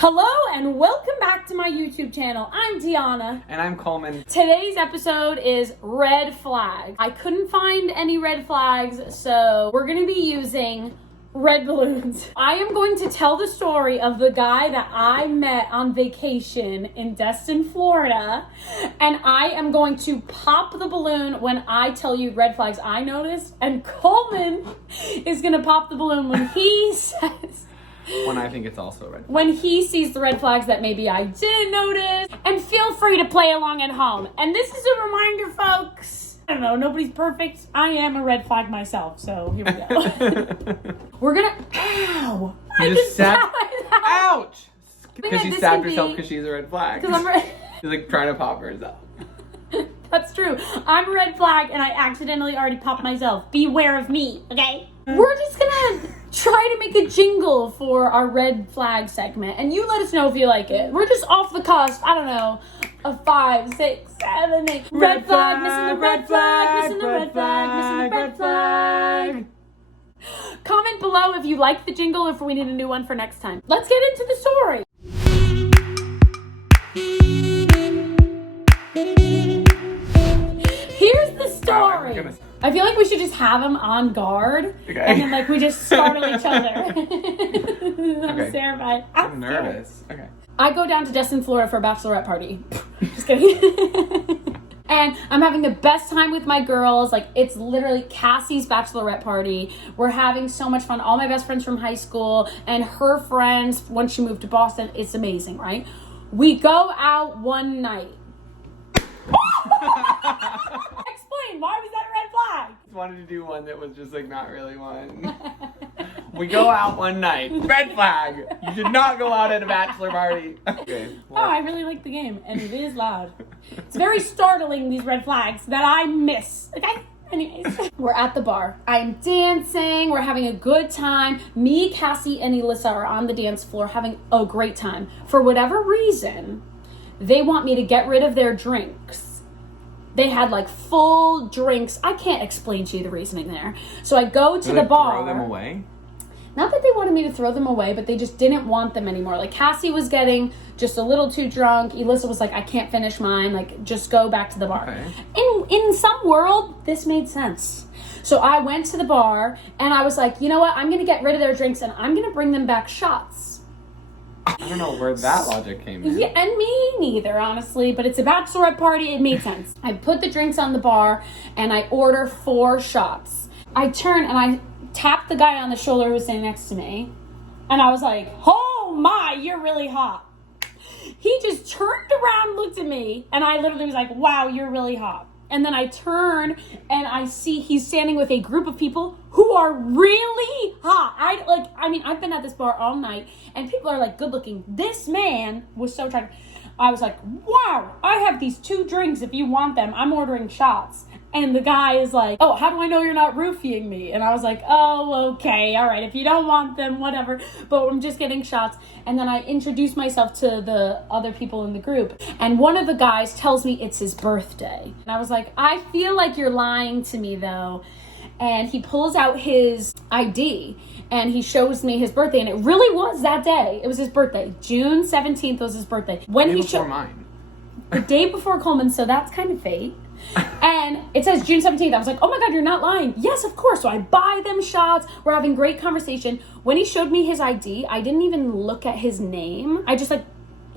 Hello and welcome back to my YouTube channel. I'm Deanna. And I'm Coleman. Today's episode is red flags. I couldn't find any red flags, so we're gonna be using red balloons. I am going to tell the story of the guy that I met on vacation in Destin, Florida, and I am going to pop the balloon when I tell you red flags I noticed, and Coleman is gonna pop the balloon when he says When I think it's also a red flag. when he sees the red flags that maybe I didn't notice. And feel free to play along at home. And this is a reminder, folks. I don't know, nobody's perfect. I am a red flag myself, so here we go. We're gonna, ow! You just stabbed, myself. ouch! Because she this stabbed can herself be- because she's a red flag. Because I'm red. She's like trying to pop herself. That's true. I'm a red flag and I accidentally already popped myself. Beware of me, okay? We're just gonna try to make a jingle for our red flag segment, and you let us know if you like it. We're just off the cusp, I don't know, of 5, 6, 7, 8. Red flag, missing the red flag, missing the red flag, missing the red flag. Comment below if you like the jingle or if we need a new one for next time. Let's get into the story. Here's the story. I feel like we should just have him on guard, Okay. and then we just startle each other. I'm Okay. terrified. I'm nervous. Okay. I go down to Destin, Florida for a bachelorette party. Just kidding. And I'm having the best time with my girls. Like, it's literally Cassie's bachelorette party. We're having so much fun. All my best friends from high school and her friends once she moved to Boston. It's amazing, right? We go out one night. Explain, why was that a red flag? Just wanted to do one that was just like not really one. We go out one night. Red flag. You should not go out at a bachelor party. Okay. Oh, I really like the game, and it is loud. It's very startling, these red flags that I miss. Okay? Anyways, we're at the bar. I'm dancing. We're having a good time. Me, Cassie, and Elissa are on the dance floor having a great time. For whatever reason, they want me to get rid of their drinks. They had like full drinks. I can't explain to you the reasoning there. So I go to the bar. Throw them away? Not that they wanted me to throw them away, but they just didn't want them anymore. Like, Cassie was getting just a little too drunk. Elissa was like, I can't finish mine. Like, just go back to the bar. Okay. In some world, this made sense. So I went to the bar and I was like, you know what? I'm going to get rid of their drinks and I'm going to bring them back shots. I don't know where that logic came in. Yeah, and me neither, honestly, but it's a bachelorette party. It made sense. I put the drinks on the bar and I order 4 shots. I turn and I tap the guy on the shoulder who was sitting next to me, and I was like, oh my, you're really hot. He just turned around, looked at me, and I literally was like, wow, you're really hot. And then I turn and I see he's standing with a group of people who are really hot. I've been at this bar all night and people are like good looking. This man was so attractive. I was like, wow, I have these 2 drinks if you want them. I'm ordering shots. And the guy is like, oh, how do I know you're not roofing me? And I was like, oh, okay, all right. If you don't want them, whatever. But I'm just getting shots. And then I introduce myself to the other people in the group. And one of the guys tells me it's his birthday. And I was like, I feel like you're lying to me, though. And he pulls out his ID and he shows me his birthday. And it really was that day. It was his birthday. June 17th was his birthday. Before mine. The day before Coleman, so that's kind of fate. And it says June 17th. I was like, oh my God, you're not lying. Yes, of course. So I buy them shots. We're having great conversation. When he showed me his ID, I didn't even look at his name. I just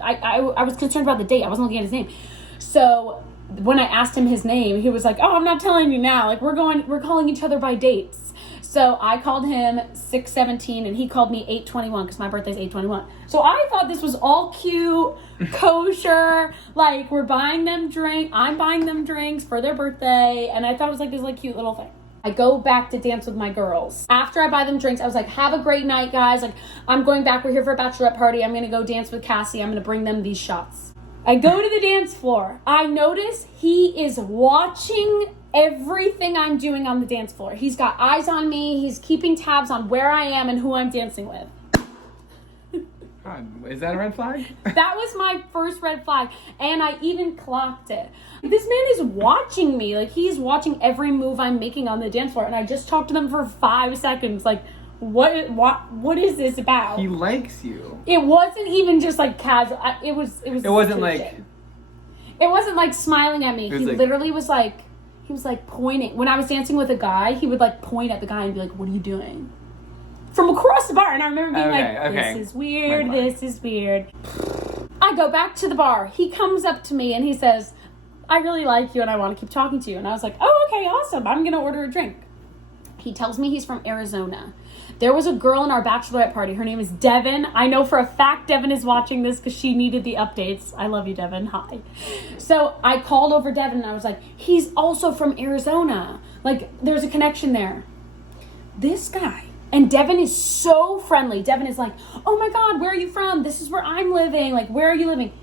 I was concerned about the date. I wasn't looking at his name. So when I asked him his name, he was like, oh, I'm not telling you now. Like, we're calling each other by dates. So I called him 6/17 and he called me 8/21 because my birthday's 8/21. So I thought this was all cute, kosher. Like, I'm buying them drinks for their birthday. And I thought it was like this like cute little thing. I go back to dance with my girls. After I buy them drinks, I was like, have a great night, guys. Like, I'm going back. We're here for a bachelorette party. I'm going to go dance with Cassie. I'm going to bring them these shots. I go to the dance floor. I notice he is watching everything I'm doing on the dance floor. He's got eyes on me. He's keeping tabs on where I am and who I'm dancing with. God, is that a red flag? That was my first red flag, and I even clocked it. This man is watching me. Like, he's watching every move I'm making on the dance floor, and I just talked to them for 5 seconds. Like, what is this about? He likes you. It wasn't even just like casual. It wasn't like. It wasn't like smiling at me. He like, literally was like, pointing. When I was dancing with a guy, he would like point at the guy and be like, "What are you doing?" From across the bar. And I remember being this is weird. This is weird. I go back to the bar. He comes up to me and he says, "I really like you and I want to keep talking to you." And I was like, "Oh, okay, awesome. I'm going to order a drink." He tells me he's from Arizona. There was a girl in our bachelorette party. Her name is Devin. I know for a fact Devin is watching this because she needed the updates. I love you, Devin. Hi. So I called over Devin and I was like, he's also from Arizona. Like, there's a connection there. This guy. And Devin is so friendly. Devin is like, "Oh my God, where are you from? This is where I'm living. Like, where are you living?"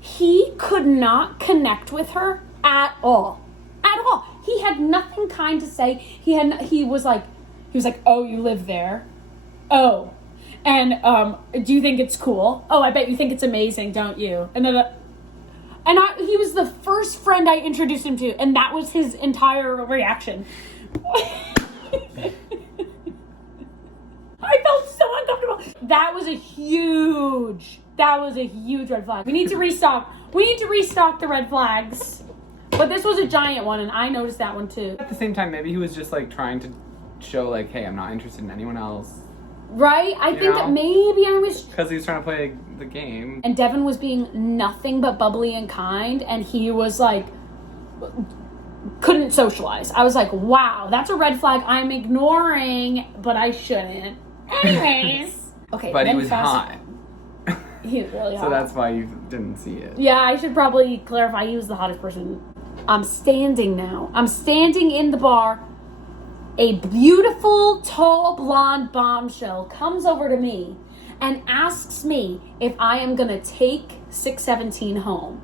He could not connect with her at all. At all. He had nothing kind to say. He was like, "Oh, you live there? Oh. And do you think it's cool? Oh, I bet you think it's amazing, don't you?" And then he was the first friend I introduced him to, and that was his entire reaction. I felt so uncomfortable. That was a huge red flag. We need to restock the red flags. But this was a giant one, and I noticed that one too. At the same time, maybe he was just like trying to show like, "Hey, I'm not interested in anyone else." Right? I think that maybe I was... Because he was trying to play the game. And Devin was being nothing but bubbly and kind, and he was like... couldn't socialize. I was like, wow, that's a red flag I'm ignoring, but I shouldn't. Anyways. Okay. But he was hot. He was really hot. So that's why you didn't see it. Yeah, I should probably clarify he was the hottest person. I'm standing now. I'm standing in the bar. A beautiful, tall, blonde bombshell comes over to me and asks me if I am going to take 617 home.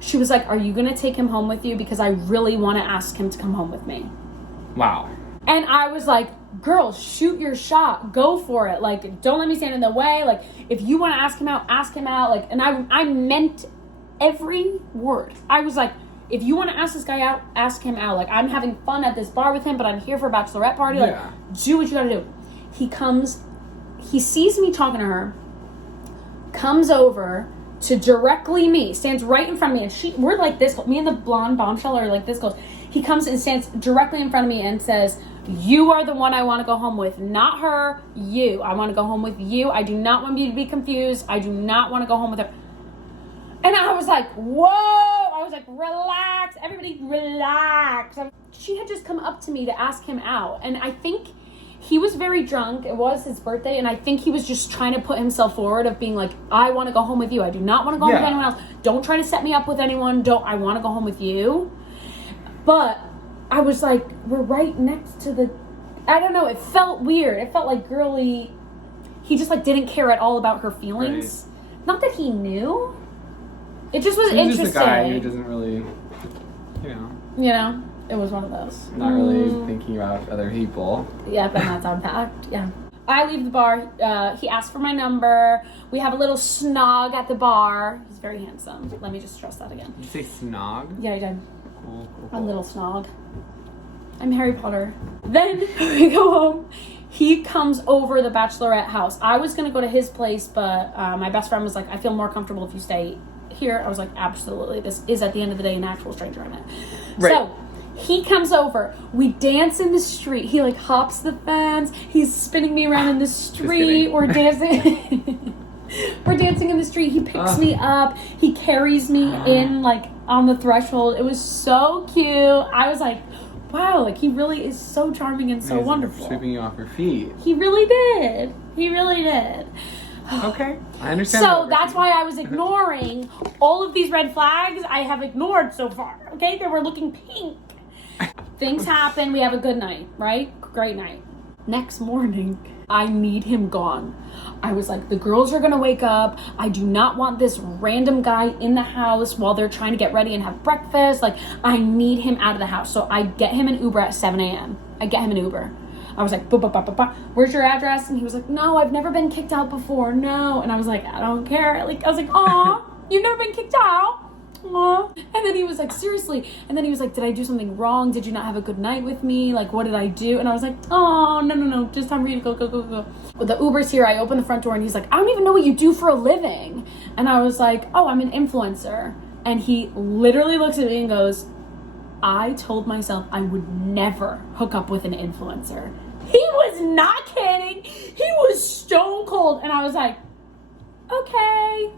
She was like, "Are you going to take him home with you? Because I really want to ask him to come home with me." Wow. And I was like, "Girl, shoot your shot. Go for it. Like, don't let me stand in the way. Like, if you want to ask him out, ask him out." Like, and I meant every word. I was like, if you want to ask this guy out, ask him out. Like, I'm having fun at this bar with him, but I'm here for a bachelorette party. Like, do what you gotta do. He sees me talking to her, comes over to directly me, stands right in front of me, and we're like this, me and the blonde bombshell are like this close. He comes and stands directly in front of me and says, "You are the one I want to go home with, not her, you. I want to go home with you. I do not want you to be confused. I do not want to go home with her." And I was like, whoa. I was like, relax. Everybody relax. She had just come up to me to ask him out. And I think he was very drunk. It was his birthday. And I think he was just trying to put himself forward of being like, "I want to go home with you. I do not want to go home with anyone else. Don't try to set me up with anyone. I want to go home with you." But I was like, we're right next to I don't know. It felt weird. It felt like girly. He just like didn't care at all about her feelings. Right. Not that he knew. It just was interesting. He's just a guy who doesn't really, it was one of those. Not really thinking about other people. Yeah, but that's unpacked. Yeah. I leave the bar. He asked for my number. We have a little snog at the bar. He's very handsome. Let me just stress that again. Did you say snog? Yeah, I did. Cool. A little snog. I'm Harry Potter. Then we go home. He comes over the bachelorette house. I was going to go to his place, but my best friend was like, "I feel more comfortable if you stay here." I was like, absolutely. This is at the end of the day an actual stranger I met. Right. So he comes over. We dance in the street. He like hops the fence. He's spinning me around in the street. We're dancing. We're dancing in the street. He picks me up. He carries me in like on the threshold. It was so cute. I was like, wow, like he really is so charming and so wonderful. Sweeping you off your feet. He really did. He really did. Okay, I understand. So that's why I was ignoring all of these red flags I have ignored so far. Okay, they were looking pink. Things happen. We have a good night, right? Great night. Next morning, I need him gone. I was like, the girls are gonna wake up. I do not want this random guy in the house while they're trying to get ready and have breakfast. Like, I need him out of the house. So I get him an Uber at 7 a.m. I get him an Uber. I was like, "Where's your address?" And he was like, "No, I've never been kicked out before. No." And I was like, "I don't care." Like, I was like, "Aw, you've never been kicked out?" Aw. And then he was like, seriously. And then he was like, did I do something wrong? Did you not have a good night with me? Like, what did I do? And I was like, oh, no. Just time for you to go. Well, the Uber's here. I open the front door and he's like, I don't even know what you do for a living. And I was like, oh, I'm an influencer. And he literally looks at me and goes, I told myself I would never hook up with an influencer. He was not kidding. He was stone cold. And I was like, okay.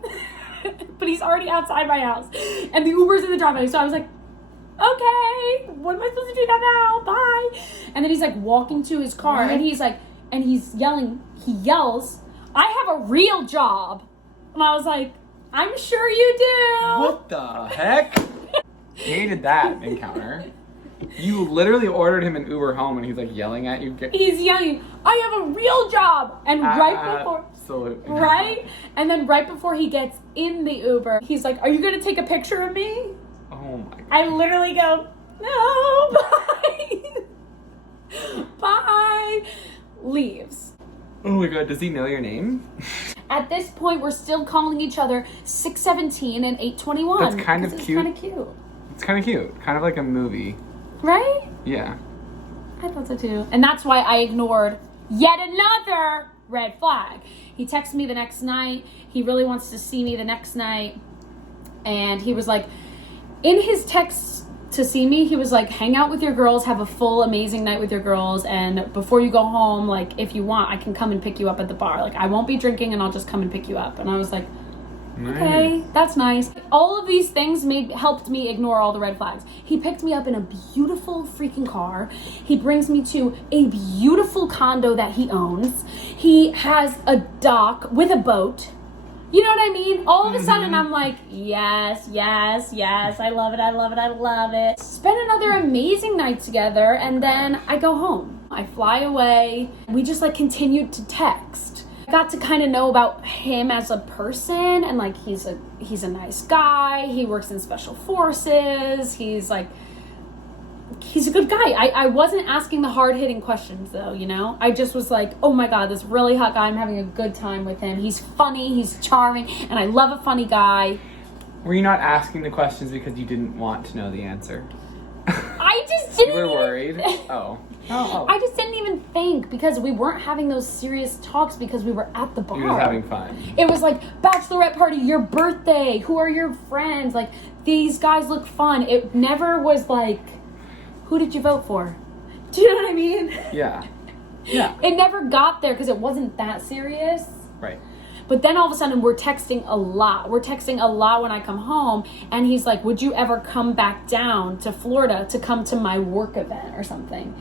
But he's already outside my house. And the Uber's in the driveway. So I was like, okay, what am I supposed to do now? Bye. And then he's like walking to his car and he's like, and he's yelling, he yells, I have a real job. And I was like, I'm sure you do. What the heck? Hated that encounter. You literally ordered him an Uber home and he's like yelling at you. He's yelling, I have a real job. And right before, absolutely. Right? And then right before he gets in the Uber, he's like, are you going to take a picture of me? Oh my God. I literally go, no, bye. Bye. Leaves. Oh my God, does he know your name? At this point, we're still calling each other 617 and 821. That's kind of cute. It's kind of cute. It's kind of cute. Kind of like a movie. Right? Yeah. I thought so too. And that's why I ignored yet another red flag. He texted me the next night. He really wants to see me the next night. And he was like, in his text to see me, he was like, hang out with your girls, have a full amazing night with your girls, and before you go home, like, if you want, I can come and pick you up at the bar. Like, I won't be drinking and I'll just come and pick you up. And I was like, okay, that's nice. All of these things helped me ignore all the red flags. He picked me up in a beautiful freaking car. He brings me to a beautiful condo that he owns. He has a dock with a boat. You know what I mean? All of a sudden, I'm like, yes. I love it. Spend another amazing night together, and then I go home. I fly away. We just like continued to text. I got to kind of know about him as a person, and like he's a nice guy. He works in special forces. He's a good guy. I wasn't asking the hard-hitting questions though, you know? I just was like, oh my God, this really hot guy, I'm having a good time with him. He's funny, he's charming, and I love a funny guy. Were you not asking the questions because you didn't want to know the answer? I just didn't You were worried? Oh. I just didn't even think, because we weren't having those serious talks because we were at the bar. You were just having fun. It was like, bachelorette party, your birthday, who are your friends? Like, these guys look fun. It never was like, who did you vote for? Do you know what I mean? Yeah. It never got there because it wasn't that serious. Right. But then all of a sudden we're texting a lot. We're texting a lot when I come home. And he's like, would you ever come back down to Florida to come to my work event or something?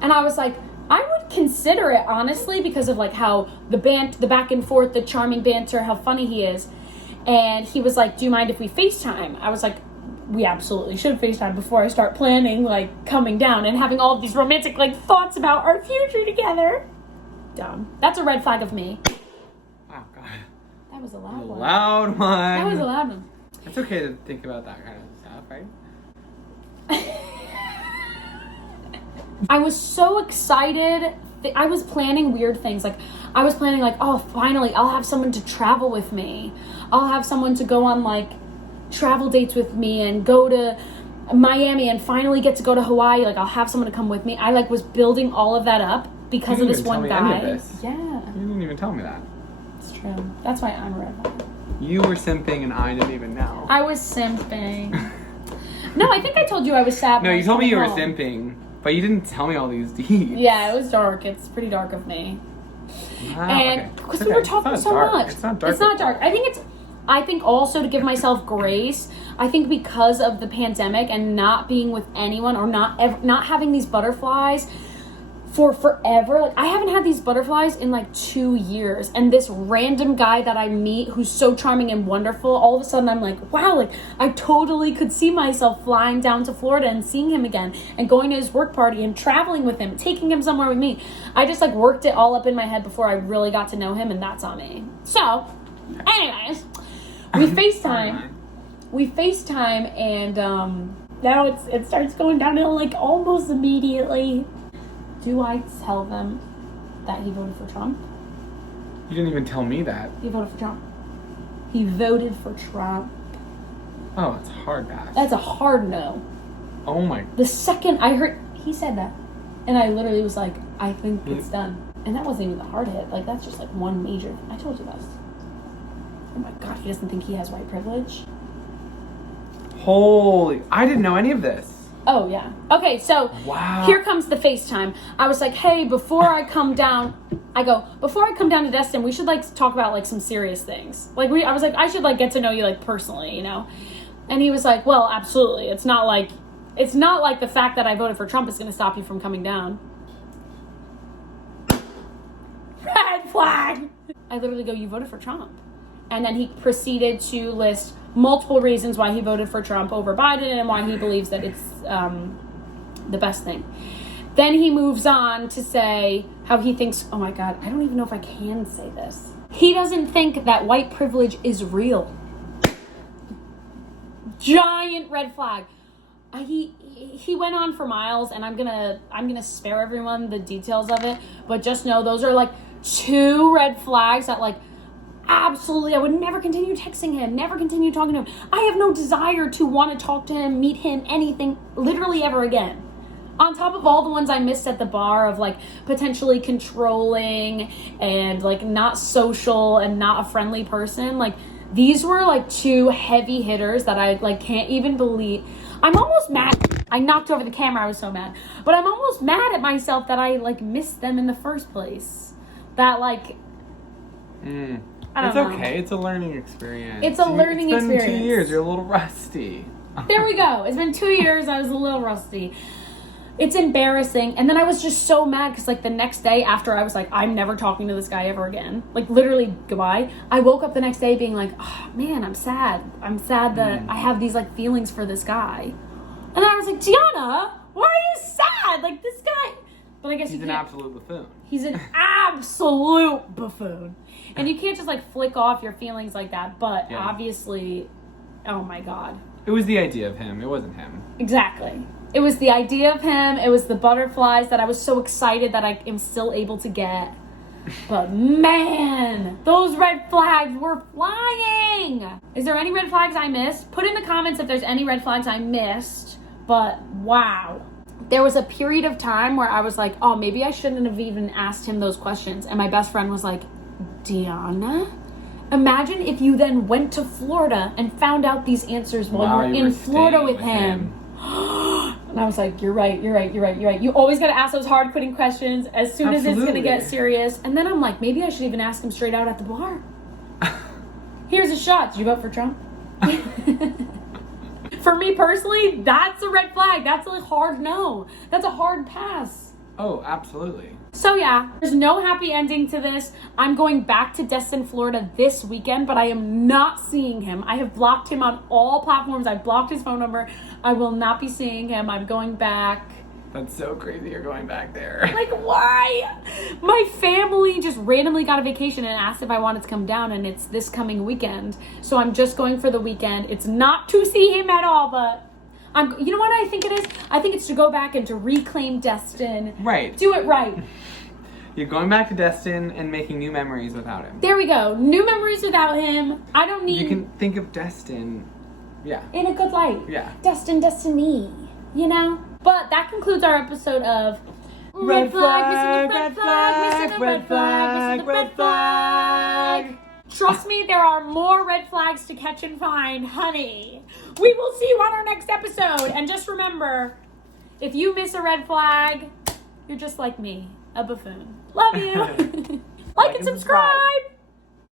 And I was like, I would consider it, honestly, because of like how the back and forth, the charming banter, how funny he is. And he was like, do you mind if we FaceTime? I was like, we absolutely should FaceTime before I start planning, like, coming down and having all of these romantic, like, thoughts about our future together. Dumb. That's a red flag of me. Oh, God. That was a loud one. Loud one. That was a loud one. It's okay to think about that kind of stuff, right? I was so excited. I was planning weird things. Like, I was planning, like, oh, finally, I'll have someone to travel with me. I'll have someone to go on, like, travel dates with me and go to Miami and finally get to go to Hawaii. Like, I'll have someone to come with me. I like was building all of that up because of this one guy. Any of this. Yeah. You didn't even tell me that. It's true. That's why I'm a red flag. You were simping and I didn't even know. I was simping. No, I think I told you I was sad. No, you told me you were simping, but you didn't tell me all these deeds. Yeah, it was dark. It's pretty dark of me. Wow, And because we were talking so much. It's not dark. It's not dark. I think also to give myself grace, I think because of the pandemic and not being with anyone or not having these butterflies for forever. Like, I haven't had these butterflies in like 2 years, and this random guy that I meet who's so charming and wonderful, all of a sudden I'm like, wow, like I totally could see myself flying down to Florida and seeing him again and going to his work party and traveling with him, taking him somewhere with me. I just like worked it all up in my head before I really got to know him, and that's on me. So, anyways, we FaceTime and now it starts going downhill like almost immediately. Do I tell them that he voted for Trump? You didn't even tell me that. He voted for Trump. He voted for Trump. Oh, it's a hard pass. That's a hard no. Oh my. The second I heard he said that, and I literally was like, I think it's done. And that wasn't even the hard hit. Like, that's just like one major. I told you this. Oh my God, he doesn't think he has white privilege. Holy, I didn't know any of this. Oh, yeah. Okay, so Wow. Here comes the FaceTime. I was like, hey, before I come down to Destin, we should like talk about like some serious things. Like I was like, I should like get to know you like personally, you know? And he was like, well, absolutely. It's not like the fact that I voted for Trump is going to stop you from coming down. Red flag. I literally go, you voted for Trump. And then he proceeded to list multiple reasons why he voted for Trump over Biden and why he believes that it's the best thing. Then he moves on to say how he thinks, oh my God, I don't even know if I can say this. He doesn't think that white privilege is real. Giant red flag. He went on for miles, and I'm gonna spare everyone the details of it, but just know those are like 2 red flags that like absolutely I would never continue texting him, never continue talking to him. I have no desire to want to talk to him, meet him, anything, literally ever again. On top of all the ones I missed at the bar of like potentially controlling and like not social and not a friendly person, like these were like 2 heavy hitters that I like can't even believe. I'm almost mad. I knocked over the camera. I was so mad. But I'm almost mad at myself that I like missed them in the first place. That like I don't know. It's okay. It's a learning experience. It's a learning experience. It's been 2 years. You're a little rusty. There we go. It's been 2 years. I was a little rusty. It's embarrassing. And then I was just so mad because like the next day after I was like, I'm never talking to this guy ever again. Like literally goodbye. I woke up the next day being like, oh man, I'm sad. I'm sad that I have these like feelings for this guy. And then I was like, Gianna, why are you sad? Like this guy. But I guess he's an absolute buffoon. He's an absolute buffoon. And you can't just like flick off your feelings like that. But obviously, oh my God. It was the idea of him. It wasn't him. Exactly. It was the idea of him. It was the butterflies that I was so excited that I am still able to get. But man, those red flags were flying. Is there any red flags I missed? Put in the comments if there's any red flags I missed. But wow. There was a period of time where I was like, oh, maybe I shouldn't have even asked him those questions. And my best friend was like, Deanna, imagine if you then went to Florida and found out these answers while you were in Florida with him. And I was like, you're right. You always got to ask those hard-quitting questions as soon as it's going to get serious. And then I'm like, maybe I should even ask him straight out at the bar. Here's a shot. Did you vote for Trump? For me personally, that's a red flag. That's a hard no. That's a hard pass. Oh, absolutely. So yeah, there's no happy ending to this. I'm going back to Destin, Florida this weekend, but I am not seeing him. I have blocked him on all platforms. I blocked his phone number. I will not be seeing him. I'm going back. That's so crazy you're going back there. Like, why? My family just randomly got a vacation and asked if I wanted to come down, and it's this coming weekend. So I'm just going for the weekend. It's not to see him at all, but you know what I think it is? I think it's to go back and to reclaim Destin. Right. Do it right. You're going back to Destin and making new memories without him. There we go. New memories without him. I don't need... You can think of Destin, in a good light. Yeah. Destin, destiny. You know? But that concludes our episode of Red flag, missing the red flag, red flag, missing the red flag. Trust me, there are more red flags to catch and find, honey. We will see you on our next episode. And just remember, if you miss a red flag, you're just like me, a buffoon. Love you. Like and subscribe.